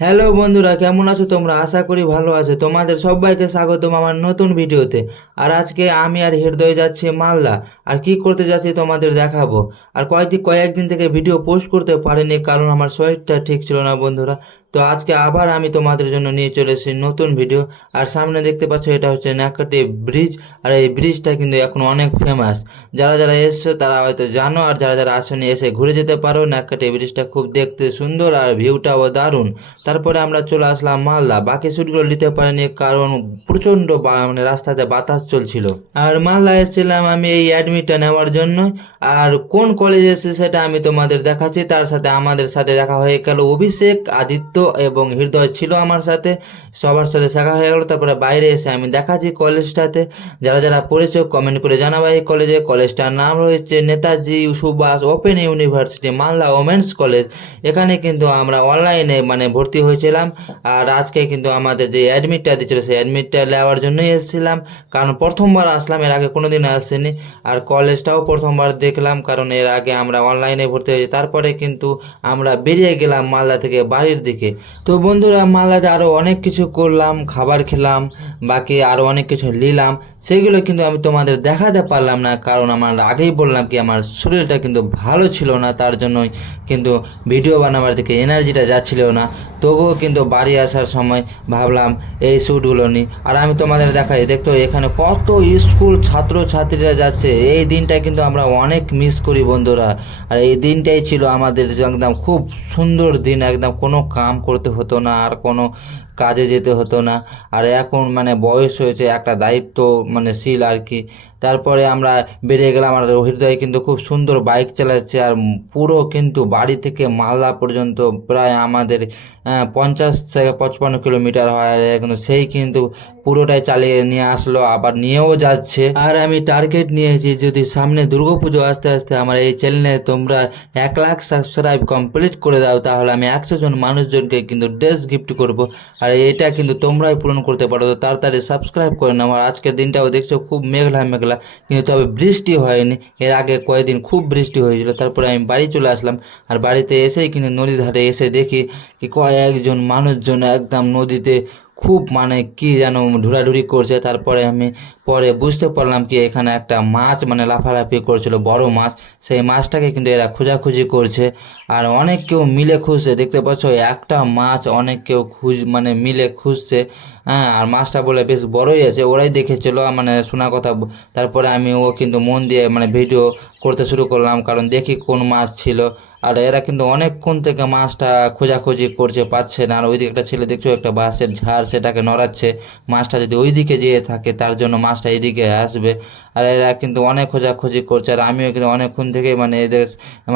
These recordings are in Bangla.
হ্যালো বন্ধুরা, কেমন আছো তোমরা? আশা করি ভালো আছো। তোমাদের সবাইকে স্বাগতম আমার নতুন ভিডিওতে। আর আজকে আমি আর হৃদয় যাচ্ছি মালদা। আর কি করতে যাচ্ছি তোমাদের দেখাবো। আর কয়েকদিন কয়েকদিন থেকে ভিডিও পোস্ট করতে পারিনি, কারণ আমার শরীরটা ঠিক ছিল না বন্ধুরা। তো আজকে আবার আমি তোমাদের জন্য নিয়ে চলে এসেছি নতুন ভিডিও। আর সামনে দেখতে পাচ্ছ, এটা হচ্ছে ন্যাকাটি ব্রিজ। আর এই ব্রিজটা কিন্তু এখন অনেক ফেমাস যারা যারা এসছো, তারা হয়তো জানো। আর যারা যারা আসেনি, এসে ঘুরে যেতে পারো। ন্যাকাটি ব্রিজটা খুব দেখতে সুন্দর আর ভিউটাও দারুণ। তারপরে আমরা চলে আসলাম মালদা। বাকি শ্যুটগুলো নিতে পারিনি কারণ প্রচণ্ড মানে রাস্তাতে বাতাস চলছিল। আর মালদা এসেছিলাম আমি এই অ্যাডমিটটা নেওয়ার জন্য। আর কোন কলেজে এসে সেটা আমি তোমাদের দেখাচ্ছি। তার সাথে আমাদের সাথে দেখা হয়ে গেল অভিষেক, আদিত্য এবং হৃদয় ছিল আমার সাথে। সবার সাথে দেখা হয়ে গেল। তারপরে বাইরে এসে আমি দেখাচ্ছি কলেজটাতে যারা যারা পড়েছো কমেন্ট করে জানাব এই কলেজে কলেজটার নাম রয়েছে Netaji Subhash open university Malda women's college এখানে কিন্তু আমরা অনলাইনে মানে ভর্তি হয়েছিলাম। আর আজকে কিন্তু আমাদের যে অ্যাডমিটটা দিয়েছিল, সেই অ্যাডমিটটা নেওয়ার জন্যই এসেছিলাম। কারণ প্রথমবার আসলাম, এর আগে কোনোদিন আসিনি। আর কলেজটাও প্রথমবার দেখলাম, কারণ এর আগে আমরা অনলাইনে ভর্তি হয়েছি। তারপরে কিন্তু আমরা বেরিয়ে গেলাম মালদা থেকে বাড়ির দিকে। তো বন্ধুরা, মালদাতে আরও অনেক কিছু করলাম, খাবার খেলাম, বাকি আরও অনেক কিছু নিলাম। সেগুলো কিন্তু আমি তোমাদের দেখাতে পারলাম না, কারণ আমার আগেই বললাম কি, আমার শরীরটা কিন্তু ভালো ছিল না। তার জন্যই কিন্তু ভিডিও বানাবার দিকে এনার্জিটা যাচ্ছিল না। তবুও কিন্তু বাড়ি আসার সময় ভাবলাম, এই শ্যুটগুলো নিই আর আমি তোমাদের দেখাই দেখতো এখানে কত স্কুল ছাত্র ছাত্রীরা যাচ্ছে। এই দিনটা কিন্তু আমরা অনেক মিস করি বন্ধুরা। আর এই দিনটাই ছিল আমাদের একদম খুব সুন্দর দিন, একদম কোনো কাম করতে হতো না, আর কোনো কাজে যেতে হতো না। আর এখন মানে বয়স হয়েছে, একটা দায়িত্ব মানে শিল আর কি। তারপরে আমরা বেরিয়ে গেলাম আর হৃদয় কিন্তু খুব সুন্দর বাইক চালাচ্ছে আর পুরো কিন্তু বাড়ি থেকে মালদা পর্যন্ত প্রায় আমাদের পঞ্চাশ থেকে পঁচপান্ন কিলোমিটার হয়। কিন্তু সেই কিন্তু পুরোটাই চালিয়ে নিয়ে আসলো, আবার নিয়েও যাচ্ছে। আর আমি টার্গেট নিয়েছি যদি সামনে দুর্গাপুজো আসতে আসতে আমার এই চ্যানেলে তোমরা এক লাখ সাবস্ক্রাইব কমপ্লিট করে দাও, তাহলে আমি একশো জন মানুষজনকে কিন্তু ড্রেস গিফট করব। আর এটা কিন্তু তোমরাই পূরণ করতে পারো, তো তাড়াতাড়ি সাবস্ক্রাইব করে নাও। আর আজকের দিনটাও দেখছ খুব মেঘলা মেঘলা, কিন্তু তবে বৃষ্টি হয়নি। এর আগে কয়েকদিন খুব বৃষ্টি হয়েছিল, তারপরে আমি বাড়ি চলে আসলাম। আর বাড়িতে এসেই কিন্তু নদী ধারে এসে দেখি কি কয়েকজন মানুষজন একদম নদীতে খুব মানে কি যেন ঢুরাঢুরি করছে। তারপরে আমি পরে বুঝতে পারলাম কি এখানে একটা মাছ মানে লাফালাফি করছিল, বড় মাছ। সেই মাছটাকে কিন্তু এরা খোঁজাখুঁজি করছে। আর অনেক কেউ মিলে খুঁজছে, দেখতে পাচ্ছ? একটা মাছ অনেক কেউ খুঁজ মানে মিলে খুঁজছে। হ্যাঁ আর মাছটা বলে বেশ বড়ই আছে, ওরাই দেখেছিল মানে শোনা কথা। তারপরে আমি ও কিন্তু মন দিয়ে মানে ভিডিও করতে শুরু করলাম, কারণ দেখি কোন মাছ ছিল। আর এরা কিন্তু অনেকক্ষণ থেকে মাছটা খোঁজাখুঁজি করছে, পাচ্ছে না। আর ওইদিকে একটা ছেলে দেখছ, একটা বাঁশের ঝাড় সেটাকে নড়াচ্ছে। মাছটা যদি ওই দিকে যেয়ে থাকে, তার জন্য মাছটা এইদিকে আসবে। আর এরা কিন্তু অনেক খোঁজাখুঁজি করছে। আর আমিও কিন্তু অনেকক্ষণ থেকে মানে এদের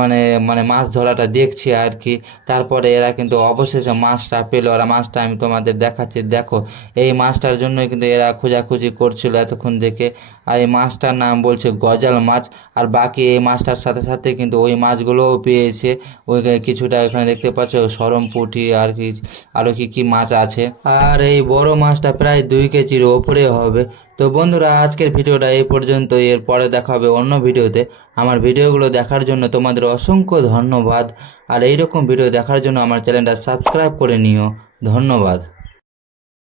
মানে মানে মাছ ধরাটা দেখছি আর কি তারপরে এরা কিন্তু অবশেষে মাছটা পেল। আর মাছটা আমি তোমাদের দেখাচ্ছি। দেখো, এই মাছটার জন্যই কিন্তু এরা খোঁজাখুঁজি করছিল এতক্ষণ দেখে। আর এই মাছটার নাম বলছে গজাল মাছ। আর বাকি এই মাছটার সাথে সাথে কিন্তু ওই মাছগুলোও পেয়েছে ওই কিছুটা এখানে দেখতে পাচ্ছ, সরম পুঁটি আর কি আরও কি কি মাছ আছে। আর এই বড় মাছটা প্রায় দুই কেজির ওপরে হবে। তো বন্ধুরা, আজকের ভিডিওটা এই পর্যন্ত এর পরে দেখা হবে অন্য ভিডিওতে। আমার ভিডিওগুলো দেখার জন্য তোমাদের অসংখ্য ধন্যবাদ। আর এইরকম ভিডিও দেখার জন্য আমার চ্যানেলটা সাবস্ক্রাইব করে নিও। ধন্যবাদ।